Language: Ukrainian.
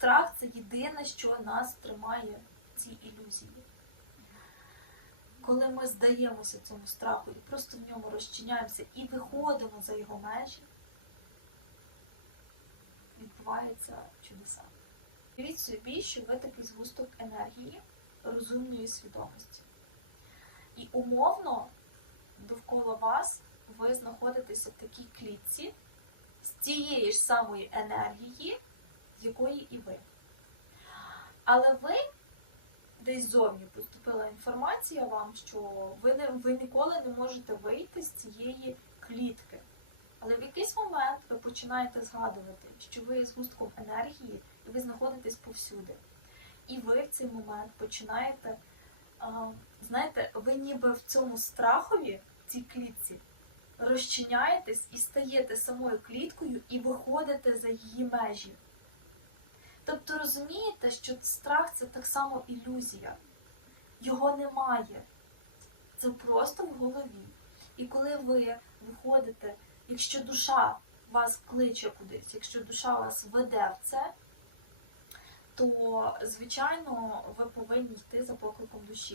страх це єдине, що нас тримає в цій ілюзії. Коли ми здаємося цьому страху і просто в ньому розчиняємося і виходимо за його межі, відбуваються чудеса. Уявіть собі, що ви такий згусток енергії, розумної свідомості. І умовно довкола вас ви знаходитеся в такій клітці з тієї ж самої енергії, якої і ви. Але ви десь зовні поступила інформація вам, що ви, не, ви ніколи не можете вийти з цієї клітки. Але в якийсь момент ви починаєте згадувати, що ви є згустком енергії і ви знаходитесь повсюди. І ви в цей момент починаєте, знаєте, ви ніби в цьому страхові, в цій клітці, розчиняєтесь і стаєте самою кліткою і виходите за її межі. Розумієте, що страх це так само ілюзія. Його немає. Це просто в голові. І коли ви виходите, якщо душа вас кличе кудись, якщо душа вас веде в це, то звичайно ви повинні йти за покликом душі.